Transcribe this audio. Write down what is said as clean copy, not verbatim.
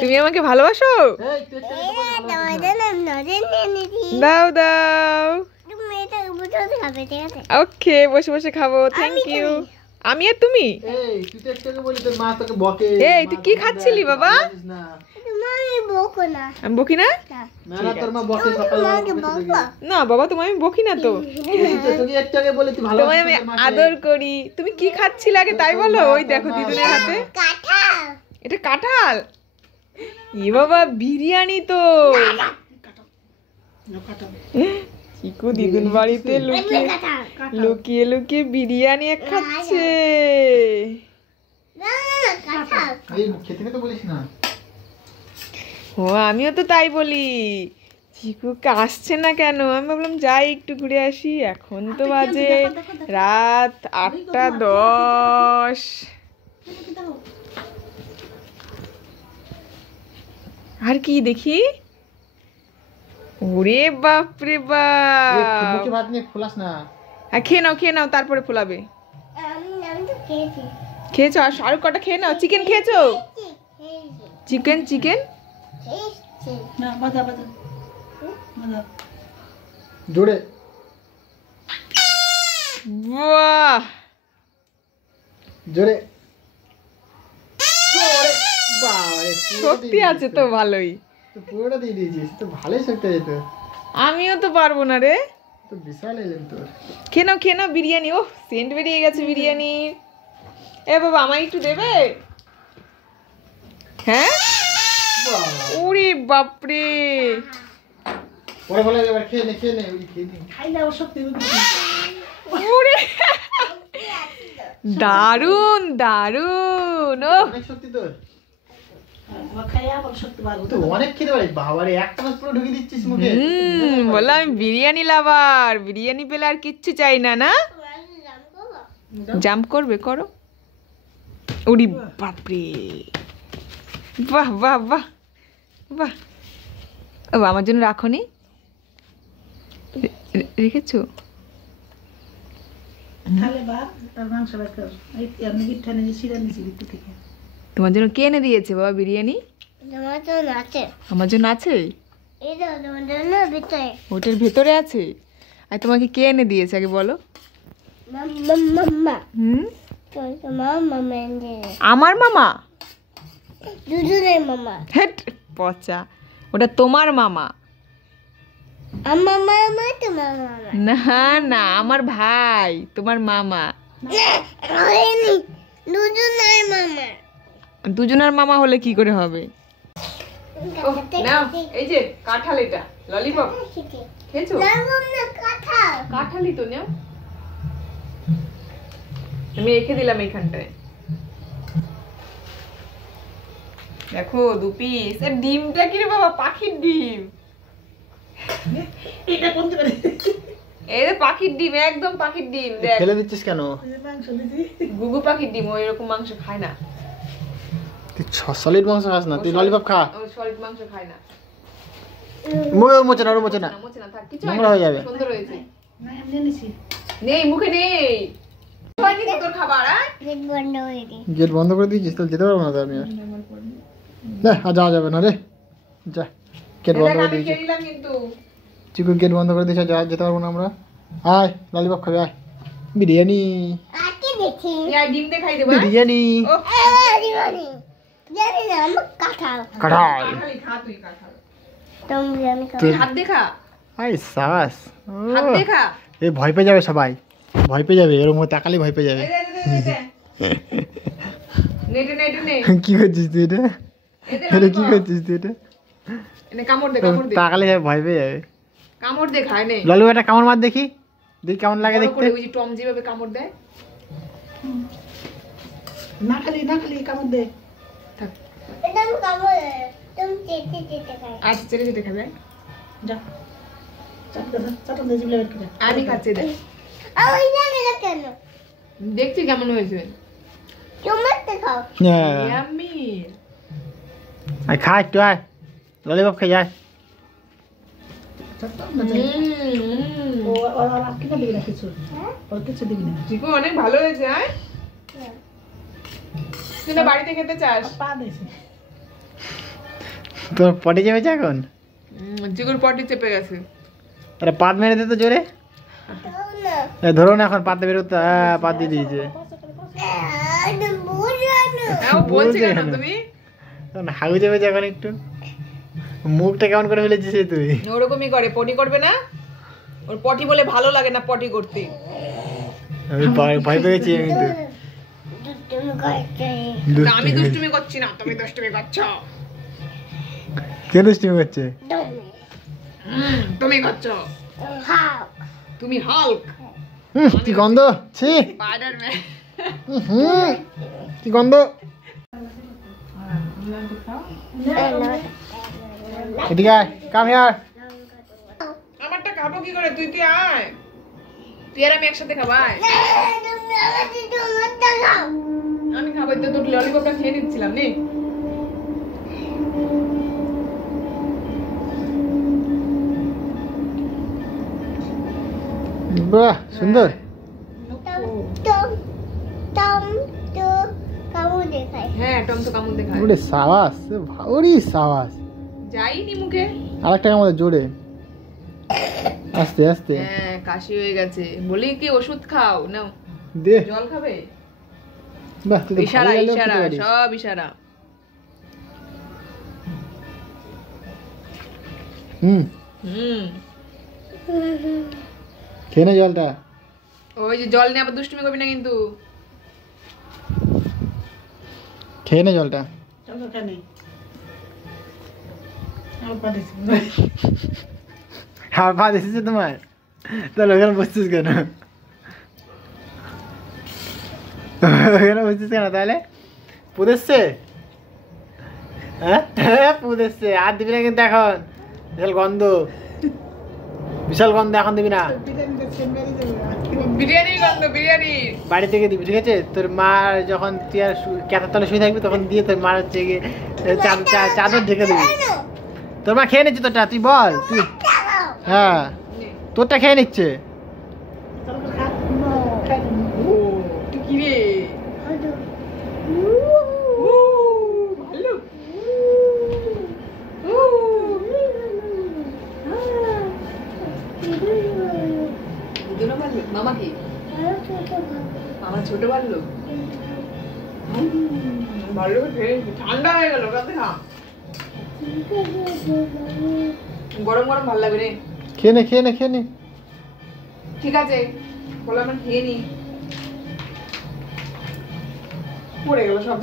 তুমি আমাকে ভালোবাসো? দাও দাও। ওকে, বসে বসে খাবো। Thank you. আমি আর তুমি? এই তুই কি খাচ্ছিলি বাবা? আমি বকি না? না বাবা, তোমায় আমি বকি না তো, তোমায় আমি আদর করি। তুমি কি খাচ্ছিলে আগে তাই বলো। ওই দেখো দিদুনের হাতে এটা কাঁঠাল। এ বাবা, বিরিয়ানি তো। চিকু দিদুন বাড়িতে লুকিয়ে লুকিয়ে বিরিয়ানি খাচ্ছে। ও আমিও তো তাই বলি। চিকু আসছে না কেন? আমি ভাবলাম যাই একটু ঘুরে আসি। এখন তো বাজে রাত 8:10। আর কি দেখি? ওরে বাপরে বাপ, খেয়ে নাও তারপরে ফোলাবে। খেয়েছো? আর কটা খেয়ে নাও। চিকেন খেয়েছো? চিকেন জোরে। বাহ, জোরে। শক্তি আছে তো ভালোই। পুরোটা দিয়ে দিয়েছিস তো, ভালোই শক্তি আছে তো। আমিও তো পারবো না রে। তো বিশাল এলেন তোর। খেয়ে নাও বিরিয়ানি। ও সেন্ট বেরিয়ে গেছে বিরিয়ানি। এ বাবা, আমায় একটু দেবে? হ্যাঁ। ওরে বাপরে, দারুন দারুন। ও বললাম আমি বিরিয়ানি লাভার। বিরিয়ানি পেলে আর কিচ্ছু চাই না। না জাম্প করবে? করো। ওরে বাপরে, বাহ বাহ বাহ বাহ। ও আমার জন্য রাখোনি? রেখেছো? তোমার জন্য কে এনে দিয়েছে বাবা বিরিয়ানি? আমার জন্য আছে? ওটার ভেতরে আছে? আর তোমাকে কে এনে দিয়েছে আগে বলো? আমার মামা? হেট পচা, ওটা তোমার মামা। না না, আমার ভাই তোমার মামা। দুজনের মামা হলে কি করে হবে? এই যে কাঁঠাল, এটা ললিপপ খেয়েছো? কাঁঠালই তো। নাও, আমি রেখে দিলাম এইখানটায়। দেখো 2 পিস। ডিমটা কি রে বাবা? পাখির ডিম। এই যে পাখির ডিম, একদম পাখির ডিম। দেখ ফেলে দিচ্ছিস কেন? গুগু পাখির ডিম, ওই রকম মাংস খায় না। তুই সলিড মাংস খাস না, তুই ললিপপ খা। ও সলিড মাংস খায় না। মোচে না থাক, কিছু নোংরা হয়ে যাবে। সুন্দর হয়েছে। নেই মুখে নেই। তোর খাবার গেট বন্ধ করে দিয়েছিস? তাহলে যেতে পারবো না তো আমি আর। যাওয়া যাবে না রে, যা। গেট বন্ধ করে দিয়েছি চিকু, গেট বন্ধ করে দিয়েছে, যেতে পারবো না আমরা। আয় ললিপপ খাবি, আয়। বিরিয়ানি বিরিয়ানি কাঁঠাল। এই ভয় পেয়ে যাবে সবাই, ভয় পেয়ে যাবে। এরকম তাকালে ভয় পেয়ে যাবে। কি করছিস তুই? এটা কি করছিস তুই? তাকালে ভয় পেয়ে যাবে। কামড় দে, খায় নে। লালু একটা কামড় মার দেখি, দেখি কেমন লাগে দেখতে। ওই যে টম যেভাবে কামড় দেয়। না খালি কামড় দে। থাক, আচ্ছা চেটে চেটে খাবে। যা চাটা দে, জিবলে বের করে। আমি খাচ্ছি, দেখ দেখছি কেমন হয়েছে। খা একটু, আয় ললিপপ খেয়ে যায়। কিনে দিবি না কিছু, ওর কিছু দিবি না। চিকু অনেক ভালো হয়েছে। তুই না বাড়িতে খেতে চাস? পা দিয়েছে তোর পটি চেপেছে এখন? চিকুর পটি চেপে গেছে। আরে পাত মেরে দে তো জোরে। ধরো না এখন পাতে বেরোতে। হ্যাঁ পাত দিয়ে দিয়েছে। ও বলছে কেন তুমি? হাগু চেপেছে এখন একটু। মুখটা কেমন করে ফেলেছিস তুই? ওরকমই করে, পটি করবে না। ওর পটি বলে ভালো লাগে না পটি করতে। আমি ভয় পেয়েছি আমি তো। আমি দুষ্টুমি করছি না, তুমি দুষ্টুমি করছো। কে দুষ্টুমি করছে? তুমি করছো। তুমি হাল্ক। কি গন্ধ, ছি স্পাইডারম্যান। কি গন্ধ। এদিকে আয়, কাম হিয়ার। আমারটা খাবো কি করে? তুই আয়, তুই আর আমি একসাথে খাবো। আয় আমি খাবো। তো দুটো ললিপপটা খেয়ে নিচ্ছিলাম নে। বাহ সুন্দর। হ্যাঁ টম তো কামড় দেখায়। ওরে সাবাস, ভারী সাবাস। যাইনি মুখে। আরেকটা আমাদের জোরে। আস্তে আস্তে। হ্যাঁ কাশি হয়ে গেছে। বলি কি ওষুধ খাও নাও। দে। জল খাবে? বাহ তুই তো ইশারা ভালো গেলেও ইশারা খেতে পারিস। সব ইশারা। হুম খেয়ে নে জলটা। ওই যে জল নিয়ে আবার দুষ্টুমি করবি না কিন্তু। খেয়ে নে জলটা। চলো খানে আর পা দিয়েছে। আর পা দিয়েছে তোমার? তাহলে ওখানে বসছিস কেন? ওখানে বসছিস কেন তাহলে? পুদেশছে? হ্যাঁ পুদেশছে। আর দিবি না কিন্তু এখন। বিশাল গন্ধ, বিশাল গন্ধ। এখন দিবি না। বিরিয়ানি গন্ধ, বিরিয়ানি। বাড়ি থেকে দিবি ঠিক আছে? তোর মা যখন তুই আর ক্যাটার তলে শুয়ে থাকবি তখন দিয়ে তোর মার হচ্ছে গিয়ে চাদর ঢেকে দিবি। তোর মা খেয়ে নিচ্ছে তোরটা, তুই বল। তুই হ্যাঁ তোরটা খেয়ে নিচ্ছে। কি রে? মামা কি? আমার ছোট ভাল্লুক। ভাল্লুক ঠান্ডা হয়ে গেল। গরম গরম ভালো লাগবে রে। খেয়ে নে খেয়ে নে খেয়ে নে। ঠিক আছে বললাম না খেয়ে নি। পড়ে গেল সব।